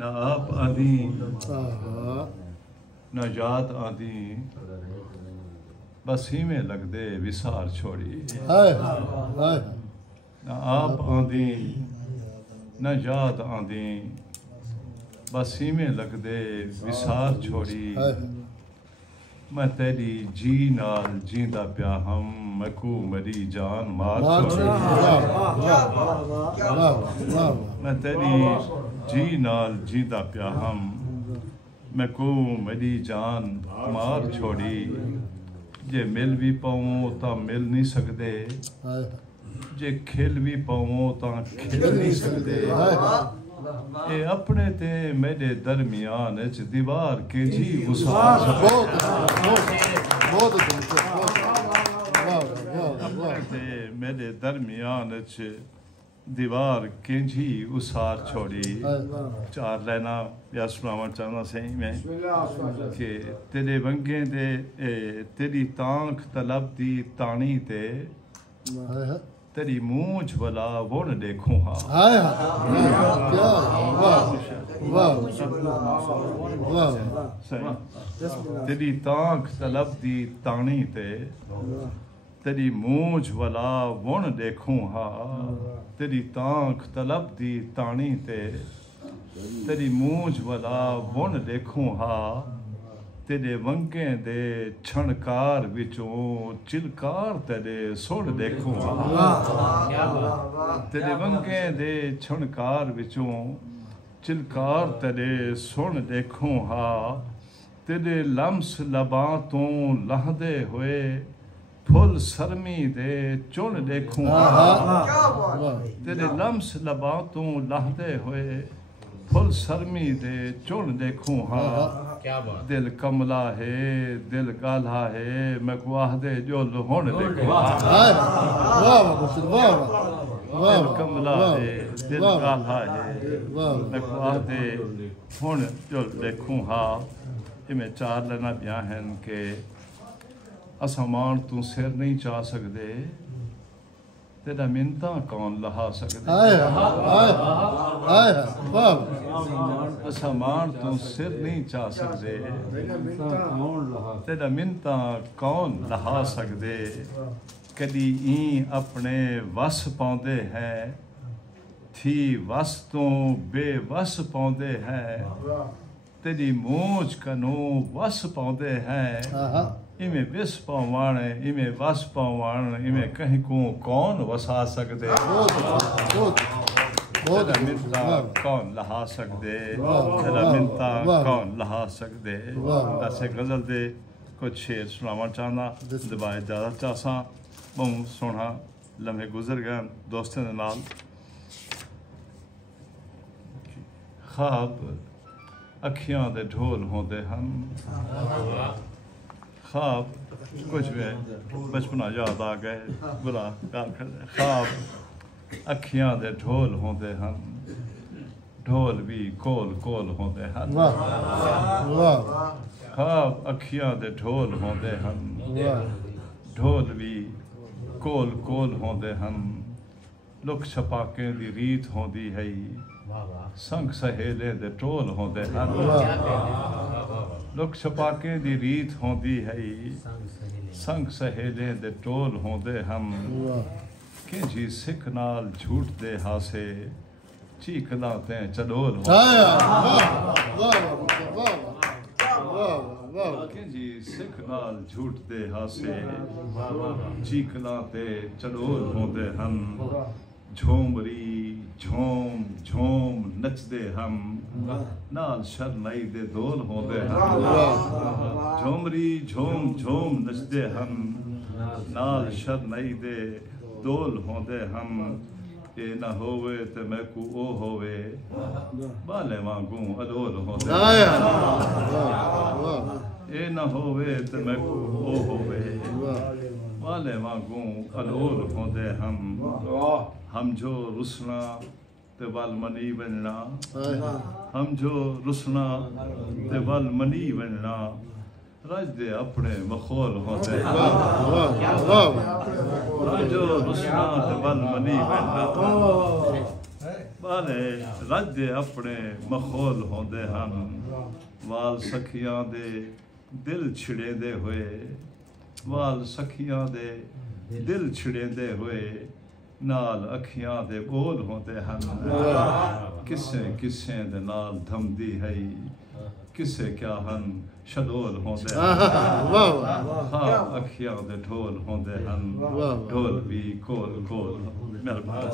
ना आप आदि ना याद आदि बस ही में लग दे विसार छोड़ी ना आप आदि ना याद आदि बस ही में लग दे विसार छोड़ी मैं तेरी जी नाल जींदा प्या हम मैकू मेरी जान मार छोड़ी मैं तेरी जी नाल जींदा प्या हम मैकू मेरी जान मार छोड़ी जे मिल भी पाऊं ता मिल नहीं सकते जे खेल भी पाऊं ता खेल नहीं सकते ए अपने ते मेरे दरमियान च दीवार के जी उसार अपने ते मेरे दरमियान च दीवार के जी उसार छोड़ी चार लाइना या सुनावा चाहना सही मैं कि तेरे वंगे दे तेरी तांख तलब दी तानी ते तेरी मूंछ भला वुण देखूं हाँ तेरी तांख तलब दी तानी ते तेरी मूंछ भला वुण देखूं हाँ तेरी तांख तलब दी तानी ते तेरी मूंछ भला वुण देखूं हाँ तेरे वंगे दे छणकार विचों चिलकार तेरे सुण देखूं तेरे वंगे दे छणकार विचों चिलकार तेरे सुण देखूं हा तेरे लम्स लबां तों लहदे हुए फुल सरमी दे चुण देखूं तेरे लम्स लबां तों लहदे हुए फुल सरमी दे चुण देखूं हा दिल कमला है दिल गाला है मैं को आहदे जो लुहण देखूं दिल कमला है दिल गाला है मैं को आहदे हुण जो देखूं हा इमें चार लाइना बिया हैं कि असां मान तू सिर नहीं चाह सकते तेरा मिन्नता कौन लहा सकते असां मान तू सिर नहीं चाह सकते तेरा मिन्नता कौन लहा सकते कदी ई अपने वस पाउंदे हैं थी वस तो बेवस पाउंदे हैं तेरी मूंछ कनू वस पाउंदे हैं इमें विस पावन इमें वस पावन इमें कहीं को कौन वसा सकते तेरा मिन्नता कौन लहा सकते तेरा मिन्नता कौन लहा सकते ऐसे गजल दे कुछ शेर सुनावा चाहना दबाए ज़्यादा चासा बहुत सोहना लम्हे गुजर गए दोस्तों के नाल ख्वाब अखियां दे ढोल होंदे हन ख्वाब कुछ भी बचपना याद आ गए बुरा ख्वाब अखियां दे ढोल होंदे हन ढोल भी कोल कोल होंदे हन ख्वाब अखियां दे ढोल होंदे हन ढोल भी कोल कोल होंदे हन लुक छपाके दी रीत होंदी है संग सहेले दे टोल होंदे हन लुक छपाके दी रीत होंदी है संग सहेले दे टोल होंदे हम किंजी सिख नाल झूठ दे हासे चीकदा ते चडोल किंजी सिख नाल झूठ दे हासे चीकदा ते चडोल होंदे हम झोमरी झोम झोम नचदे हम नाल शरनाई दे दोल होंदे हम झोमरी झोम झोम नचदे हम नाल शरनाई दे दोल होंदे हम ये ना होवे ते मैं को ओ होवे बाले वांगू अदोल होंदे ये ना होवे ते मैं को ओ होवे बाले वांगू अदोल होंदे हम जो रुसना ते वल मनी बनना हम जो रुसना ते वल मनी बनना रज दे अपने मखौल होते जो रुसना ते वल मनी बनना वाले रज अपने मखौल होंदे हन वाल सखियां दे दिल छिड़ेंदे हुए वाल सखियां दे दिल छिड़ेंदे हुए नाल अखियां दे बोल होंदे हन किसे किसे दे नाल धमदी है किसे क्या हन शडोल होंदे हाँ अखियां दे ढोल होंदे हन ढोल भी कोल कोल मेहरबानी